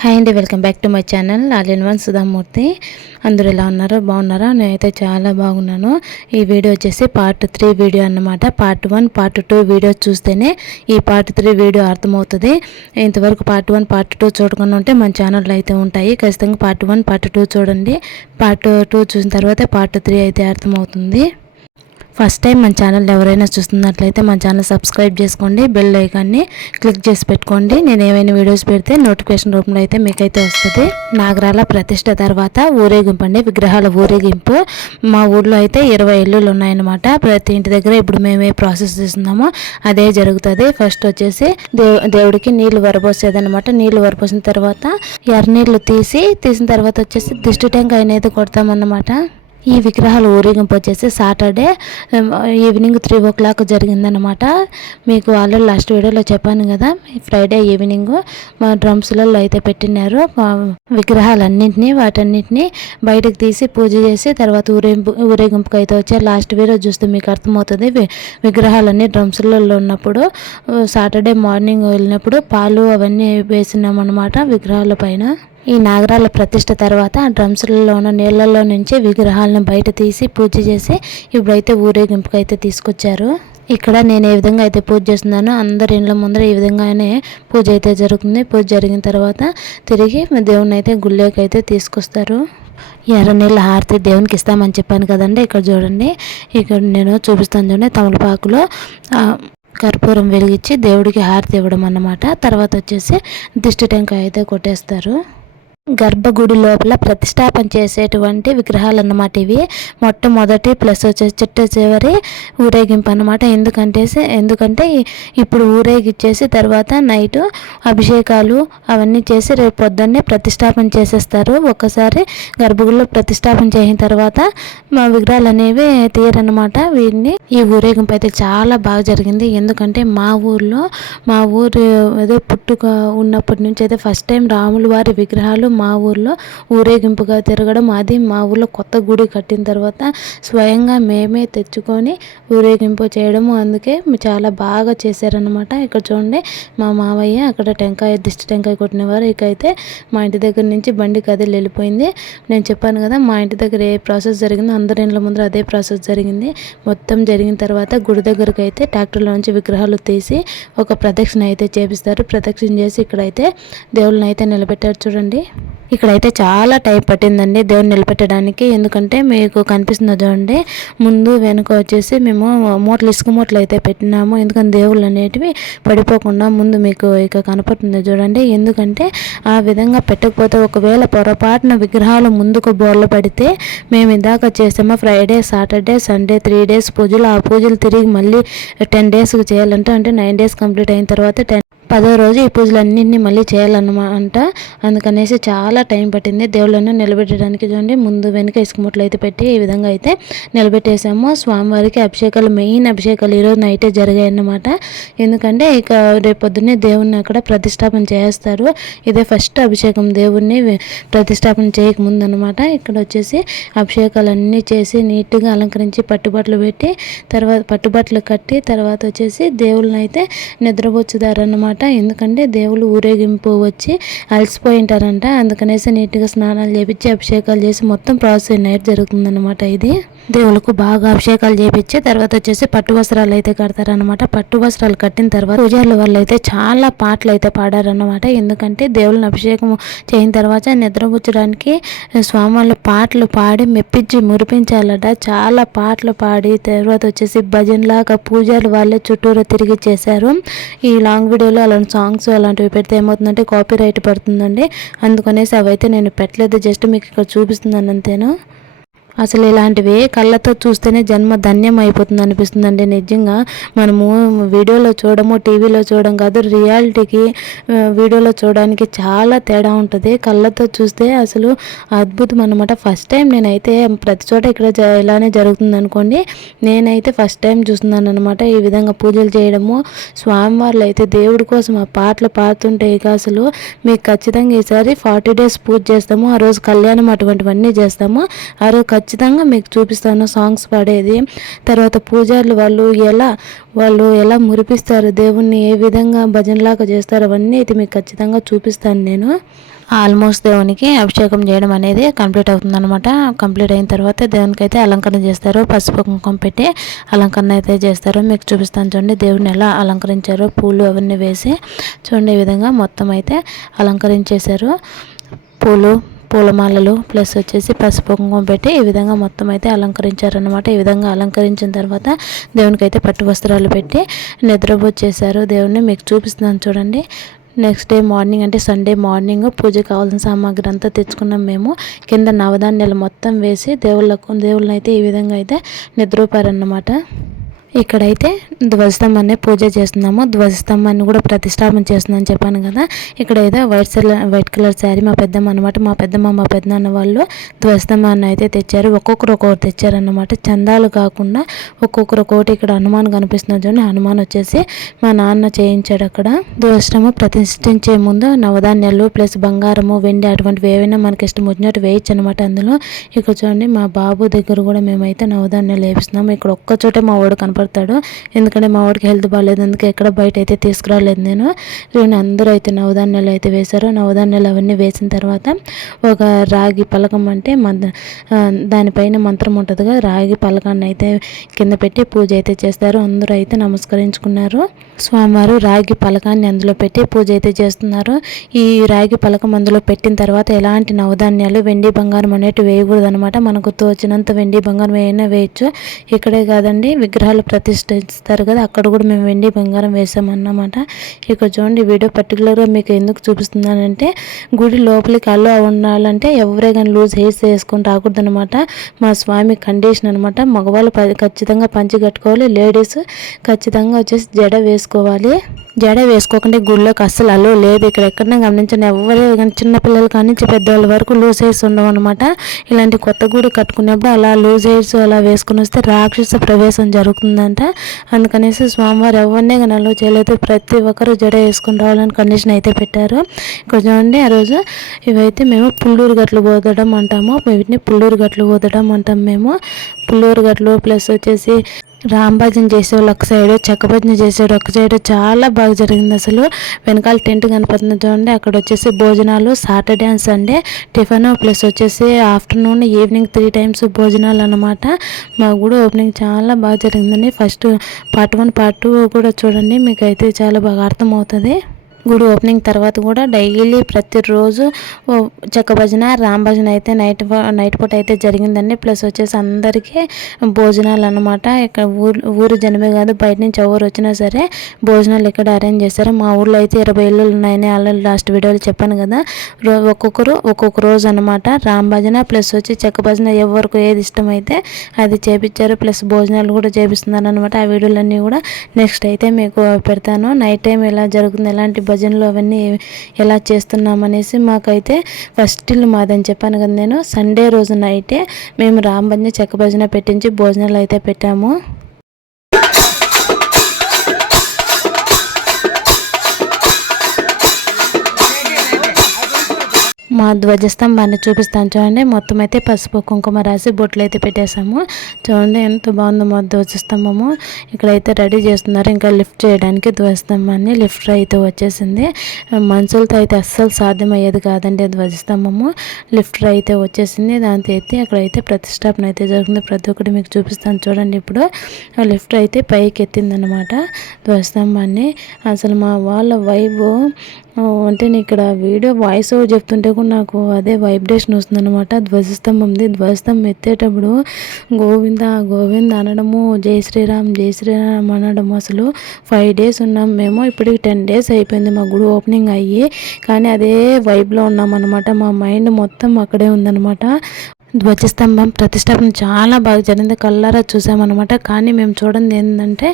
Hi అండి welcome back to my channel. All in one Sudhamurthy. అందరూ ఎలా ఉన్నారో బాగున్నారా? నేనైతే చాలా బాగున్నాను. ఈ వీడియో వచ్చేసి పార్ట్ త్రీ వీడియో అన్నమాట. Part one part two video చూస్తేనే ఈ పార్ట్ త్రీ వీడియో అర్థమవుతుంది. ఇంతవరకు పార్ట్ వన్ పార్ట్ టూ చూడకుండా ఉంటే మన ఛానల్లో అయితే ఉంటాయి. ఖచ్చితంగా పార్ట్ వన్ పార్ట్ టూ చూడండి. పార్ట్ టూ చూసిన తర్వాత పార్ట్ త్రీ అయితే అర్థమవుతుంది. ఫస్ట్ టైం మన ఛానల్ ఎవరైనా చూస్తున్నట్లయితే మన ఛానల్ సబ్స్క్రైబ్ చేసుకోండి బెల్ ఐకాన్ని క్లిక్ చేసి పెట్టుకోండి. నేను ఏమైనా వీడియోస్ పెడితే నోటిఫికేషన్ రూపంలో అయితే మీకైతే వస్తుంది. నాగరాల ప్రతిష్ట తర్వాత ఊరేగింపు అండి. విగ్రహాల ఊరేగింపు మా ఊర్లో అయితే ఇరవై ఇల్లులు ఉన్నాయన్నమాట. ప్రతి ఇంటి దగ్గర ఇప్పుడు మేము ఏ ప్రాసెస్ చేస్తున్నామో. అదే జరుగుతుంది. ఫస్ట్ వచ్చేసి దేవు దేవుడికి నీళ్ళు వరపోసేది అనమాట నీళ్ళు వరపోసిన తర్వాత ఎర్ర నీళ్ళు తీసి తీసిన తర్వాత వచ్చేసి దిష్టి టెంకాయ అనేది కొడతామన్నమాట. ఈ విగ్రహాల ఊరేగింపు వచ్చేసి Saturday evening three o'clock జరిగిందనమాట మీకు ఆల్రెడీ లాస్ట్ వీడియోలో చెప్పాను కదా ఫ్రైడే ఈవినింగ్ మా డ్రమ్స్లలో అయితే పెట్టినారు. విగ్రహాలన్నింటినీ వాటన్నిటిని బయటకు తీసి పూజ చేసి తర్వాత ఊరేగింపు ఊరేగింపుకి అయితే వచ్చారు. లాస్ట్ వీడియో చూస్తే మీకు అర్థమవుతుంది. విగ్రహాలన్నీ డ్రమ్స్లలో ఉన్నప్పుడు సాటర్డే మార్నింగ్ వెళ్ళినప్పుడు పాలు అవన్నీ వేసినాం అనమాట విగ్రహాల పైన. ఈ నాగరాల ప్రతిష్ట తర్వాత ఆ డ్రమ్స్లలో ఉన్న నీళ్ళల్లో నుంచి విగ్రహాలను బయట తీసి పూజ చేసి ఇప్పుడైతే ఊరేగింపుకైతే అయితే తీసుకొచ్చారు. ఇక్కడ నేను ఏ విధంగా అయితే పూజ చేస్తున్నానో అందరి ఇండ్ల ముందర ఈ విధంగానే పూజ అయితే జరుగుతుంది. పూజ జరిగిన తర్వాత తిరిగి దేవుని అయితే గుళ్ళోకి అయితే తీసుకొస్తారు. ఎర్ర నీళ్ళ హారతి దేవునికి ఇస్తామని చెప్పాను కదండి. ఇక్కడ చూడండి. ఇక్కడ నేను చూపిస్తాను చూడండి. తమలపాకులో కర్పూరం వెలిగించి దేవుడికి హారతి ఇవ్వడం అన్నమాట. తర్వాత వచ్చేసి దిష్టి టెంకాయ అయితే కొట్టేస్తారు. గర్భగుడి లోపల ప్రతిష్టాపన చేసేటువంటి విగ్రహాలు అన్నమాట ఇవి. మొట్టమొదటి ప్లస్ వచ్చేసి చిట్ట చివరి ఊరేగింపు అన్నమాట. ఎందుకంటే ఎందుకంటే ఇప్పుడు ఊరేగిచ్చేసి తర్వాత నైట్ అభిషేకాలు అవన్నీ చేసి రేపు పొద్దున్నే ప్రతిష్టాపన చేసేస్తారు. ఒక్కసారి గర్భగుడిలో ప్రతిష్టాపన చేసిన తర్వాత మా విగ్రహాలు అనేవి తీయరనమాట వీటిని ఈ ఊరేగింపు అయితే చాలా బాగా జరిగింది. ఎందుకంటే మా ఊర్లో మా ఊరు ఏదో పుట్టుక ఉన్నప్పటి నుంచి అయితే ఫస్ట్ టైం రాముల వారి విగ్రహాలు మా ఊర్లో ఊరేగింపుగా తిరగడం అది మా ఊర్లో కొత్త గుడి కట్టిన తర్వాత స్వయంగా మేమే తెచ్చుకొని ఊరేగింపు చేయడము. అందుకే చాలా బాగా చేశారనమాట ఇక్కడ చూడండి మా మావయ్య అక్కడ టెంకాయ దిష్టి టెంకాయ కొట్టినవారు. ఇక అయితే మా ఇంటి దగ్గర నుంచి బండి కదిలి వెళ్ళిపోయింది. నేను చెప్పాను కదా మా ఇంటి దగ్గర ఏ ప్రాసెస్ జరిగిందో అందరి ఇండ్ల ముందర అదే ప్రాసెస్ జరిగింది. మొత్తం జరిగిన తర్వాత గుడి దగ్గరకు అయితే ట్రాక్టర్లో నుంచి విగ్రహాలు తీసి ఒక ప్రదక్షిణ అయితే చేపిస్తారు. ప్రదక్షిణ చేసి ఇక్కడైతే దేవుళ్ళని అయితే నిలబెట్టారు చూడండి. ఇక్కడైతే చాలా టైం పట్టిందండి దేవుని నిలబెట్టడానికి. ఎందుకంటే మీకు కనిపిస్తుంది చూడండి ముందు వెనుక వచ్చేసి మేము మూటలు ఇసుక మూటలు అయితే పెట్టినాము. ఎందుకంటే దేవుళ్ళు అనేటివి పడిపోకుండా ముందు మీకు ఇక కనపడుతుంది చూడండి. ఎందుకంటే ఆ విధంగా పెట్టకపోతే ఒకవేళ పొరపాటున విగ్రహాలు ముందుకు బోర్లు పడితే మేము ఇందాక చేసాము Friday Saturday Sunday three days పూజలు. ఆ పూజలు తిరిగి మళ్ళీ టెన్ డేస్కి చేయాలంటే అంటే నైన్ డేస్ కంప్లీట్ అయిన తర్వాత టెన్ పదో రోజు ఈ పూజలన్నింటినీ మళ్ళీ చేయాలన్నమాట అందుకనేసి చాలా టైం పట్టింది. దేవుళ్ళను నిలబెట్టడానికి చూడండి. ముందు వెనుక ఇసుకముట్లు అయితే పెట్టి ఈ విధంగా అయితే నిలబెట్టేసాము స్వామివారికి అభిషేకాలు మెయిన్ అభిషేకాలు ఈరోజు నైటే జరిగాయి అన్నమాట ఎందుకంటే ఇక రేపు పొద్దున్నే దేవుణ్ణి అక్కడ ప్రతిష్టాపన చేస్తారు. ఇదే ఫస్ట్ అభిషేకం దేవుణ్ణి ప్రతిష్టాపన చేయకముందు అనమాట ఇక్కడ వచ్చేసి అభిషేకాలు అన్నీ చేసి నీట్గా అలంకరించి పట్టుబట్టలు పెట్టి తర్వాత పట్టుబట్టలు కట్టి తర్వాత వచ్చేసి దేవుళ్ళని అయితే అనమాట. ఎందుకంటే దేవుళ్ళు ఊరేగింపు వచ్చి అలసిపోయి ఉంటారంట. అందుకనేసి నీట్గా స్నానాలు చేపించి అభిషేకాలు చేసి మొత్తం ప్రాసెస్ నైట్ జరుగుతుందన్నమాట ఇది. దేవులకు బాగా అభిషేకాలు చేపించి తర్వాత వచ్చేసి పట్టు వస్త్రాలు అయితే కడతారనమాట పట్టు వస్త్రాలు కట్టిన తర్వాత పూజారుల వాళ్ళు అయితే చాలా పాటలు అయితే పాడారనమాట ఎందుకంటే దేవుళ్ళని అభిషేకం చేయిన తర్వాత నిద్రపుచ్చడానికి స్వామివాళ్ళ పాటలు పాడి మెప్పించి మురిపించాలట. చాలా పాటలు పాడి తర్వాత వచ్చేసి భజనలాగా పూజలు వాళ్ళే చుట్టూరా తిరిగి చేశారు. ఈ లాంగ్ వీడియోలో అలాంటి సాంగ్స్ అలాంటివి పెడితే ఏమవుతుందంటే కాపీ రైట్ పడుతుందండి. అందుకనేసి అవైతే నేను పెట్టలేదు. జస్ట్ మీకు ఇక్కడ చూపిస్తున్నాను అంతేను? అసలు ఇలాంటివి కళ్ళతో చూస్తేనే జన్మ ధన్యం అయిపోతుంది అనిపిస్తుందండి. నిజంగా మనము వీడియోలో చూడము టీవీలో చూడడం కాదు రియాలిటీకి వీడియోలో చూడడానికి చాలా తేడా ఉంటుంది. కళ్ళతో చూస్తే అసలు అద్భుతం అనమాట ఫస్ట్ టైం నేనైతే ప్రతి చోట ఇక్కడ జ- ఇలానే జరుగుతుంది అనుకోండి నేనైతే ఫస్ట్ టైం చూస్తున్నాను అనమాట ఈ విధంగా పూజలు చేయడము స్వామివార్లు అయితే దేవుడి కోసం ఆ పాటలు పాడుతుంటే ఇక అసలు మీకు ఖచ్చితంగా ఈసారి ఫార్టీ డేస్ పూజ చేస్తాము ఆ రోజు కళ్యాణం అటువంటివన్నీ చేస్తాము ఆ రోజు ఖచ్చితంగా మీకు చూపిస్తాను సాంగ్స్ పాడేది. తర్వాత పూజారులు వాళ్ళు ఎలా వాళ్ళు ఎలా మురిపిస్తారు దేవుణ్ణి ఏ విధంగా భజనలాగా చేస్తారు అవన్నీ అయితే మీకు ఖచ్చితంగా చూపిస్తాను నేను. ఆల్మోస్ట్ దేవునికి అభిషేకం చేయడం అనేది కంప్లీట్ అవుతుందన్నమాట. కంప్లీట్ అయిన తర్వాత దేవునికి అయితే అలంకరణ చేస్తారు. పసుపు కుంకుమ పెట్టి అలంకరణ అయితే చేస్తారు. మీకు చూపిస్తాను చూడండి దేవుని ఎలా అలంకరించారు పూలు అవన్నీ వేసి చూడండి ఈ విధంగా మొత్తం అయితే అలంకరించేశారు. పూలు పూలమాలలు ప్లస్ వచ్చేసి పసుపు కుంకుమ పెట్టి ఈ విధంగా మొత్తం అయితే అలంకరించారనమాట ఈ విధంగా అలంకరించిన తర్వాత దేవునికి అయితే పట్టు వస్త్రాలు పెట్టి నిద్రపోచ్చేసారు దేవుణ్ణి మీకు చూపిస్తున్నాను చూడండి. నెక్స్ట్ డే మార్నింగ్ అంటే సండే మార్నింగ్ పూజ కావాల్సిన సామాగ్రి అంతా తెచ్చుకున్నాం మేము. కింద నవధాన్యాలు మొత్తం వేసి దేవుళ్ళకు దేవుళ్ళని అయితే ఈ విధంగా అయితే నిద్రపోయారన్నమాట. ఇక్కడైతే ధ్వజస్తంభాన్ని పూజ చేస్తున్నాము. ధ్వజస్తంభాన్ని కూడా ప్రతిష్టాపన చేస్తుందని చెప్పాను కదా. ఇక్కడైతే white cell white colour sari మా పెద్దమ్మ అనమాట మా పెద్దమ్మ మా పెద్దనాన్న వాళ్ళు ధ్వజస్తంభాన్ని అయితే తెచ్చారు. ఒక్కొక్కరు ఒక్కొక్కరు తెచ్చారన్నమాట. చందాలు కాకుండా ఒక్కొక్కరు ఒక్కొక్కటి ఇక్కడ హనుమాన్ కనిపిస్తున్న చూడండి. హనుమాన్ వచ్చేసి మా నాన్న చేయించాడు అక్కడ. ధ్వజస్తంభం ప్రతిష్ఠించే ముందు నవధాన్యాలు ప్లస్ బంగారము వెండి అటువంటివి ఏవైనా మనకి ఇష్టం వచ్చినట్టు వేయచ్చు అనమాట అందులో. ఇక్కడ చూడండి మా బాబు దగ్గర కూడా మేమైతే నవధాన్యాలు వేపిస్తున్నాము. ఇక్కడ ఒక్క చోటే మా వాడు కనిపి బాధపడతాడు ఎందుకంటే మా వాడికి హెల్త్ బాగాలేదు అందుకే ఎక్కడ బయట అయితే తీసుకురాలేదు నేను. నేను అందరూ అయితే నవధాన్యాలు అయితే వేశారు. నవధాన్యాలు అవన్నీ వేసిన తర్వాత ఒక రాగి పలకం అంటే మంత్ర దానిపైన మంత్రం ఉంటుందిగా. రాగి పలకాన్ని అయితే కింద పెట్టి పూజ అయితే చేస్తారు. అందరూ అయితే నమస్కరించుకున్నారు. స్వామివారు రాగి పలకాన్ని అందులో పెట్టి పూజ అయితే చేస్తున్నారు. ఈ రాగి పలకం అందులో పెట్టిన తర్వాత ఎలాంటి నవధాన్యాలు వెండి బంగారం అనేటివి వేయకూడదు అనమాట మనకు తోచినంత వెండి బంగారం ఏమైనా వేయచ్చు. ఇక్కడే కాదండి విగ్రహాలు ప్రతిష్ఠిస్తారు కదా అక్కడ కూడా మేము వెండి బంగారం వేసామన్నమాట. ఇక్కడ చూడండి వీడియో పర్టికులర్గా మీకు ఎందుకు చూపిస్తున్నానంటే గుడి లోపలికి అల్లో ఉండాలంటే ఎవరే కానీ లూజ్ హెయిర్స్ వేసుకొని రాకూడదు అనమాట మా స్వామి కండిషన్ అనమాట మగవాళ్ళు ఖచ్చితంగా పంచి కట్టుకోవాలి లేడీస్ ఖచ్చితంగా వచ్చేసి జడ వేసుకోవాలి. జడ వేసుకోకుండా గుళ్ళోకి అస్సలు అలో లేదు. ఇక్కడ ఎక్కడన్నా గమనించండి ఎవరే కానీ చిన్నపిల్లలు కానీ పెద్దవాళ్ళ వరకు లూజ్ హెయిర్స్ ఉండవు అనమాట ఇలాంటి కొత్త గుడి కట్టుకునేప్పుడు అలా లూజ్ హెయిర్స్ అలా వేసుకుని వస్తే రాక్షస ప్రవేశం జరుగుతుందంట. అందుకనేసి స్వామివారు ఎవరినే కానీ అలో చేయలేదు. ప్రతి ఒక్కరు జడ వేసుకుని రావాలని కండిషన్ అయితే పెట్టారు. ఇక్కడ చూడండి ఆ రోజు ఇవైతే మేము పుల్లూరు గట్లు పోదడం అంటాము. వీటిని పుల్లూరు గట్లు పోదడం అంటాం మేము. పుల్లూరు గట్లు ప్లస్ వచ్చేసి రాంభజన చేసేవాళ్ళు ఒక సైడు చెక్కభజన చేసేవాడు ఒక సైడు. చాలా బాగా జరిగింది అసలు. వెనకాల టెంట్ కనపడుతుంది చూడండి. అక్కడ వచ్చేసి భోజనాలు Saturday and Sunday. Tiffin plus వచ్చేసి ఆఫ్టర్నూన్ ఈవినింగ్ త్రీ టైమ్స్ భోజనాలు అనమాట మా కూడా ఓపెనింగ్ చాలా బాగా జరిగిందండి. First part one part two కూడా చూడండి. మీకు అయితే చాలా బాగా అర్థమవుతుంది. గుడి ఓపెనింగ్ తర్వాత కూడా డైలీ ప్రతిరోజు చెక్క భజన రామ్ భజన అయితే నైట్ నైట్ పూట అయితే జరిగిందండి. ప్లస్ వచ్చేసి అందరికీ భోజనాలు అనమాట ఇక్కడ ఊరు ఊరు జనమే కాదు బయట నుంచి ఎవరు వచ్చినా సరే భోజనాలు ఇక్కడ అరేంజ్ చేశారు మా ఊర్లో అయితే ఇరవై ఇళ్ళు ఉన్నాయని ఆల్రెడీ లాస్ట్ వీడియోలో చెప్పాను కదా. ఒక్కొక్కరు ఒక్కొక్క రోజు అనమాట రామ్ భజన ప్లస్ వచ్చి చెక్క భజన ఎవరికి ఏది ఇష్టమైతే అది చేపించారు ప్లస్ భోజనాలు కూడా చేపిస్తున్నారు అనమాట ఆ వీడియోలన్నీ కూడా నెక్స్ట్ అయితే మీకు పెడతాను. నైట్ టైం ఎలా జరుగుతుంది ఎలాంటి భజనలు అవన్నీ ఎలా చేస్తున్నామనేసి మాకైతే ఫస్ట్ ఇల్లు మాదని చెప్పాను కదా నేను. సండే రోజు నైటే మేము రాంబంజ చెక్క భజన పెట్టించి భోజనాలు అయితే పెట్టాము. మా ధ్వజస్తంభాన్ని చూపిస్తాను చూడండి. మొత్తం అయితే పసుపు కుంకుమ రాసి బొట్లు అయితే పెట్టేశాము. చూడండి ఎంత బాగుందో మా ధ్వజస్తంభము. ఇక్కడైతే రెడీ చేస్తున్నారు. ఇంకా లిఫ్ట్ చేయడానికి ధ్వజస్తంభాన్ని లిఫ్ట్ అయితే వచ్చేసింది. మనుషులతో అయితే అస్సలు సాధ్యమయ్యేది కాదండి ధ్వజస్తంభము. లిఫ్ట్ అయితే వచ్చేసింది. దాంతో అయితే అక్కడైతే ప్రతిష్టాపన అయితే జరుగుతుంది ప్రతి ఒక్కటి మీకు చూపిస్తాను చూడండి ఇప్పుడు. లిఫ్ట్ అయితే పైకి ఎత్తిందనమాట ధ్వజస్తంభాన్ని. అసలు మా వాళ్ళ వైబు అంటే నేను ఇక్కడ వీడియో వాయిస్ ఓవర్ చెప్తుంటే కూడా నాకు అదే వైబ్రేషన్ వస్తుందన్నమాట. ధ్వజస్తంభంది ధ్వజస్తంభం ఎత్తేటప్పుడు గోవింద గోవింద అనడము జై శ్రీరామ్ జై శ్రీరామ్ అనడం అసలు ఫైవ్ డేస్ ఉన్నాం. మేము ఇప్పటికి టెన్ డేస్ అయిపోయింది మా గుడి ఓపెనింగ్ అయ్యి కానీ అదే వైబ్లో ఉన్నాం అనమాట మా మైండ్ మొత్తం అక్కడే ఉందన్నమాట. ధ్వజస్తంభం ప్రతిష్టాపన చాలా బాగా జరిగింది. కల్లారా చూసామన్నమాట. కానీ మేము చూడండి ఏంటంటే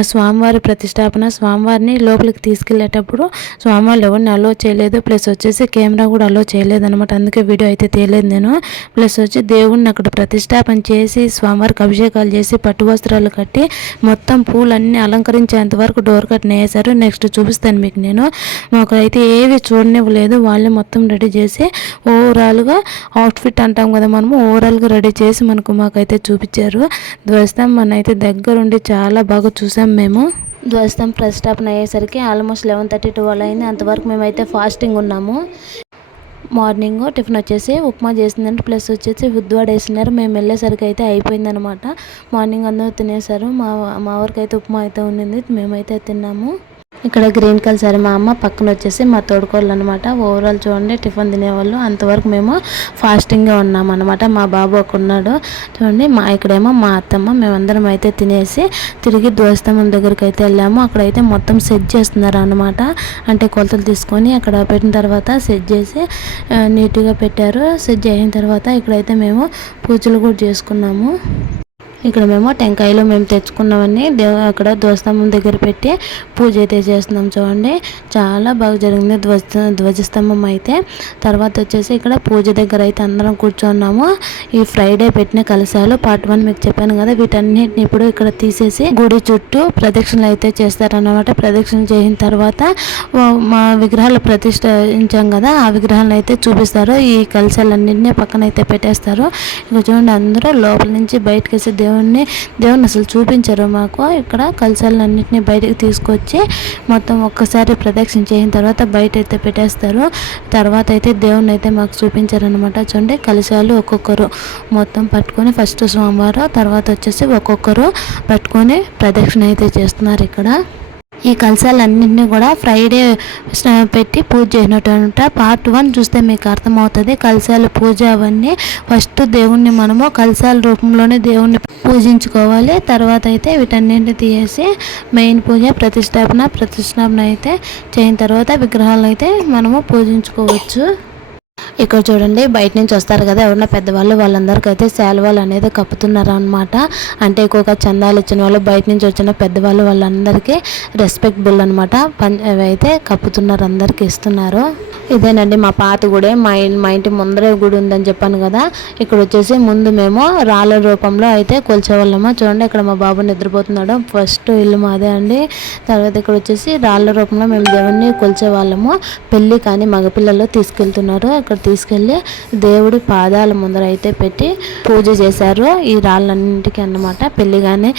స్వామివారి ప్రతిష్టాపన. స్వామివారిని లోపలికి తీసుకెళ్ళేటప్పుడు స్వామివారు ఎవరిని అలో చేయలేదు. ప్లస్ వచ్చేసి కెమెరా కూడా అలో చేయలేదు అనమాట అందుకే వీడియో అయితే తీయలేదు నేను. ప్లస్ వచ్చి దేవుడిని అక్కడ ప్రతిష్టాపన చేసి స్వామివారికి అభిషేకాలు చేసి పట్టు వస్త్రాలు కట్టి మొత్తం పూలన్నీ అలంకరించేంత వరకు డోర్ కట్టిన వేశారు. నెక్స్ట్ చూపిస్తాను మీకు నేను. మాకైతే ఏవి చూడనివ్వలేదు. వాళ్ళే మొత్తం రెడీ చేసి ఓవరాల్గా అవుట్ఫిట్ అంటాం కదా మనము ఓవరాల్గా రెడీ చేసి మనకు మాకైతే చూపించారు. ధ్వజస్తంభం అయితే దగ్గరుండి చాలా బాగా చూసాం మేము. ధ్వజస్తంభం ప్రతిష్టాపన అయ్యేసరికి ఆల్మోస్ట్ లెవెన్ థర్టీ ట్వెల్వ్ అయింది. అంతవరకు మేమైతే ఫాస్టింగ్ ఉన్నాము. మార్నింగ్ టిఫిన్ వచ్చేసి ఉప్మా చేసిందంటే ప్లస్ వచ్చేసి ఉద్వాడ వేసినారు. మేము వెళ్ళేసరికి అయితే అయిపోయిందనమాట మార్నింగ్ అందరూ తినేసారు మా మా వరకు అయితే ఉప్మా అయితే ఉండింది. మేమైతే తిన్నాము. ఇక్కడ గ్రీన్ కలర్ సారీ మా అమ్మ పక్కన వచ్చేసి మా తోడుకోళ్ళు అనమాట ఓవరాల్ చూడండి టిఫిన్ తినేవాళ్ళు. అంతవరకు మేము ఫాస్టింగ్గా ఉన్నాము అనమాట మా బాబు ఒక ఉన్నాడు. చూడండి మా ఇక్కడేమో మా అత్తమ్మ మేమందరం అయితే తినేసి తిరిగి దోస్తమ్మ దగ్గరికి అయితే వెళ్ళాము. అక్కడైతే మొత్తం సెట్ చేస్తున్నారు అనమాట అంటే కొలతలు తీసుకొని అక్కడ పెట్టిన తర్వాత సెట్ చేసి నీట్గా పెట్టారు. సెట్ చేసిన తర్వాత ఇక్కడైతే మేము పూజలు కూడా చేసుకున్నాము. ఇక్కడ మేము టెంకాయలు మేము తెచ్చుకున్నవన్నీ దేవ అక్కడ ధ్వజస్తంభం దగ్గర పెట్టి పూజ అయితే చేస్తున్నాం చూడండి. చాలా బాగా జరిగింది ధ్వజ ధ్వజస్తంభం అయితే. తర్వాత వచ్చేసి ఇక్కడ పూజ దగ్గర అయితే అందరం కూర్చున్నాము. ఈ ఫ్రైడే పెట్టిన కలశాలు పార్ట్ వన్ మీకు చెప్పాను కదా. వీటన్నిటిని ఇప్పుడు ఇక్కడ తీసేసి గుడి చుట్టూ ప్రదక్షిణలు అయితే చేస్తారన్నమాట. ప్రదక్షిణ చేసిన తర్వాత మా విగ్రహాలు ప్రతిష్ఠించాం కదా ఆ విగ్రహాలను అయితే చూపిస్తారు. ఈ కలశాలన్నింటినీ పక్కన అయితే పెట్టేస్తారు. ఇక చూడండి అందరూ లోపల నుంచి బయటకేసి దేవుడు దేవుణ్ణి దేవుణ్ణి అసలు చూపించరు మాకు. ఇక్కడ కలశాలన్నింటినీ బయటకు తీసుకొచ్చి మొత్తం ఒక్కసారి ప్రదక్షిణ చేసిన తర్వాత బయట అయితే పెట్టేస్తారు. తర్వాత అయితే దేవుణ్ణి అయితే మాకు చూపించారనమాట చూడండి కలశాలు ఒక్కొక్కరు మొత్తం పట్టుకొని ఫస్ట్ సోమవారం తర్వాత వచ్చేసి ఒక్కొక్కరు పట్టుకొని ప్రదక్షిణ అయితే చేస్తున్నారు ఇక్కడ. ఈ కలశాలన్నింటినీ కూడా ఫ్రైడే పెట్టి పూజ చేసినట్టు పార్ట్ వన్ చూస్తే మీకు అర్థమవుతుంది. కలశాల పూజ అవన్నీ ఫస్ట్ దేవుణ్ణి మనము కలశాల రూపంలోనే దేవుణ్ణి పూజించుకోవాలి. తర్వాత అయితే వీటన్నింటిని తీసేసి మెయిన్ పూజ ప్రతిష్టాపన ప్రతిష్టాపన అయితే చేయిన తర్వాత విగ్రహాలు అయితే మనము పూజించుకోవచ్చు. ఇక్కడ చూడండి బయట నుంచి వస్తారు కదా ఎవరన్నా పెద్దవాళ్ళు వాళ్ళందరికీ అయితే శాలువాలు అనేది కప్పుతున్నారు అనమాట అంటే ఎక్కువగా చందాలు ఇచ్చిన వాళ్ళు బయట నుంచి వచ్చిన పెద్దవాళ్ళు వాళ్ళందరికీ రెస్పెక్టబుల్ అనమాట అయితే కప్పుతున్నారు అందరికీ ఇస్తున్నారు. ఇదేనండి మా పాత గుడే. మా మా ఇంటి ముందరే గుడి ఉందని చెప్పాను కదా. ఇక్కడ వచ్చేసి ముందు మేము రాళ్ళ రూపంలో అయితే కొలిచేవాళ్ళము. చూడండి ఇక్కడ మా బాబు నిద్రపోతున్నాడు. ఫస్ట్ ఇల్లు మాదే అండి. తర్వాత ఇక్కడ వచ్చేసి రాళ్ళ రూపంలో మేము దేవుణ్ణి కొలిచేవాళ్ళము. పెళ్ళి కానీ మగపిల్లలు తీసుకెళ్తున్నారు. ఇక్కడ తీసుకెళ్ళి దేవుడి పాదాల ముందర అయితే పెట్టి పూజ చేశారు. ఈ రాళ్ళన్నింటికి అన్నమాట పెళ్ళి కానీ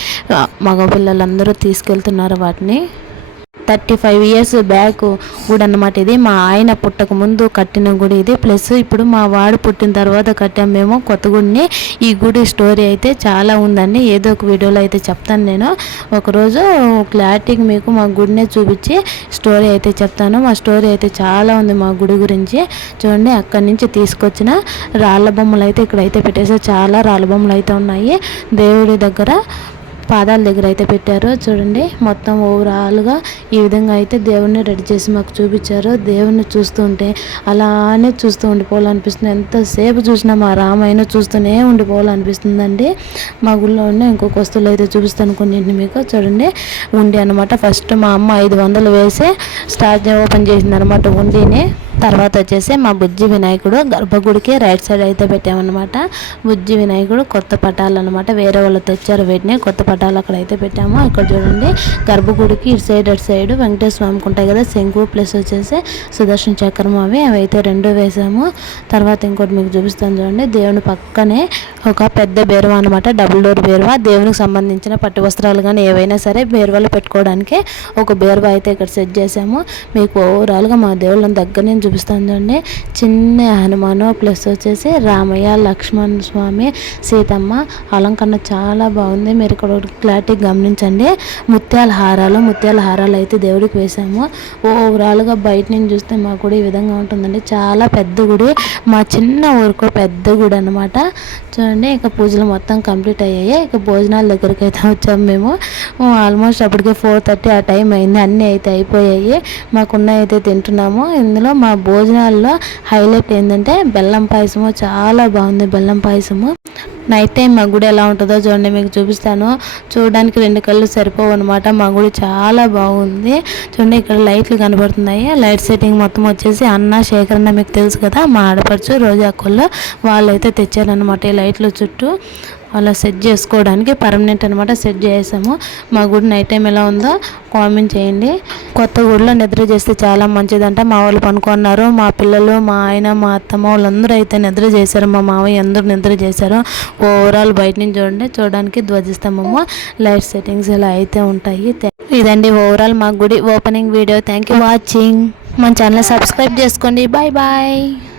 మగపిల్లలందరూ తీసుకెళ్తున్నారు వాటిని. థర్టీ ఫైవ్ ఇయర్స్ బ్యాక్ గుడి అనమాట ఇది. మా ఆయన పుట్టక ముందు కట్టిన గుడి ఇది. ప్లస్ ఇప్పుడు మా వాడు పుట్టిన తర్వాత కట్టాం మేము కొత్త గుడిని. ఈ గుడి స్టోరీ అయితే చాలా ఉందండి. ఏదో ఒక వీడియోలో అయితే చెప్తాను నేను. ఒకరోజు క్లారిటీకి మీకు మా గుడినే చూపించి స్టోరీ అయితే చెప్తాను. మా స్టోరీ అయితే చాలా ఉంది మా గుడి గురించి. చూడండి అక్కడి నుంచి తీసుకొచ్చిన రాళ్ళ బొమ్మలు అయితే ఇక్కడైతే పెట్టేసి చాలా రాళ్ళ బొమ్మలు అయితే ఉన్నాయి. దేవుడి దగ్గర పాదాల దగ్గర అయితే పెట్టారో చూడండి. మొత్తం ఓవరాల్గా ఈ విధంగా అయితే దేవుణ్ణి రెడీ చేసి మాకు చూపించారు. దేవుణ్ణి చూస్తుంటే అలానే చూస్తూ ఉండిపోవాలనిపిస్తుంది. ఎంతసేపు చూసినా మా రామాయణ చూస్తూనే ఉండిపోవాలనిపిస్తుందండి. మా గుళ్ళో ఉన్న ఇంకొక వస్తువులు అయితే చూపిస్తాను కొన్నింటిని మీకు. చూడండి. ఉండి అనమాట ఫస్ట్ మా అమ్మ ఐదు వందలు వేసి స్టార్ట్ ఓపెన్ చేసింది అనమాట ఉండిని. తర్వాత వచ్చేసి మా బుజ్జి వినాయకుడు గర్భగుడికి రైట్ సైడ్ అయితే పెట్టామన్నమాట. బుజ్జి వినాయకుడు కొత్త పటాలు అనమాట వేరే వాళ్ళు తెచ్చారు వీటిని కొత్త పటాలు అక్కడ అయితే పెట్టాము. ఇక్కడ చూడండి గర్భగుడికి ఇటు సైడ్ అటు సైడ్ వెంకటేశ్వర స్వామికి ఉంటాయి కదా శంకు ప్లస్ వచ్చేసి సుదర్శన చక్రం అవి. అవి అయితే రెండు వేసాము. తర్వాత ఇంకోటి మీకు చూపిస్తాను చూడండి. దేవుని పక్కనే ఒక పెద్ద బేరువా అనమాట డబుల్ డోర్ బేరువా. దేవునికి సంబంధించిన పట్టు వస్త్రాలు కానీ ఏవైనా సరే బేరువాలు పెట్టుకోవడానికి ఒక బేరువా అయితే ఇక్కడ సెట్ చేసాము. మీకు ఓవరాల్గా మా దేవుళ్ళని దగ్గర నుంచి చూపిస్తాను చూడండి చిన్న హనుమాను ప్లస్ వచ్చేసి రామయ్య లక్ష్మణ్ స్వామి సీతమ్మ అలంకరణ చాలా బాగుంది. మీరు ఇక్కడ క్లారిటీ గమనించండి. ముత్యాల హారాలు ముత్యాల హారాలు అయితే దేవుడికి వేసాము ఓవరాల్గా బయట నుంచి చూస్తే మా గుడి ఈ విధంగా ఉంటుందండి. చాలా పెద్ద గుడి. మా చిన్న ఊరికో పెద్ద గుడి అనమాట చూడండి ఇక పూజలు మొత్తం కంప్లీట్ అయ్యాయి. ఇక భోజనాల దగ్గరికి అయితే వచ్చాము మేము. ఆల్మోస్ట్ అప్పటికే ఫోర్ థర్టీ ఆ టైం అయింది. అన్నీ అయితే అయిపోయాయి. మాకున్న అయితే తింటున్నాము. ఇందులో మా భోజనాల్లో హైలైట్ ఏంటంటే బెల్లం పాయసము చాలా బాగుంది బెల్లం పాయసము. నైట్ టైం మా గుడి ఎలా ఉంటుందో చూడండి మీకు చూపిస్తాను. చూడడానికి రెండు కళ్ళు సరిపోవు అనమాట మా గుడి చాలా బాగుంది. చూడండి ఇక్కడ లైట్లు కనబడుతున్నాయి. లైట్ సెట్టింగ్ మొత్తం వచ్చేసి అన్న శేఖర్ అన్న మీకు తెలుసు కదా మా ఆడపడుచు రోజా కొల్లో వాళ్ళు అయితే తెచ్చారనమాట ఈ లైట్లు చుట్టూ. అలా సెట్ చేసుకోవడానికి పర్మనెంట్ అనమాట సెట్ చేసాము మా గుడి నైట్ టైం ఎలా ఉందో కామెంట్ చేయండి. కొత్త గుడిలో నిద్ర చేస్తే చాలా మంచిదంట. మా వాళ్ళు పనుకున్నారు. మా పిల్లలు మా ఆయన మా అత్తమ్మ వాళ్ళందరూ అయితే నిద్ర చేశారు. మా మావయ్య అందరూ నిద్ర చేశారు. ఓవరాల్ బయట నుంచి చూడండి చూడడానికి ధ్వజిస్తామమ్మ లైట్ సెట్టింగ్స్ ఇలా అయితే ఉంటాయి. ఇదండి ఓవరాల్ మా గుడి opening video thank you watching మన ఛానల్ సబ్స్క్రైబ్ చేసుకోండి. Bye bye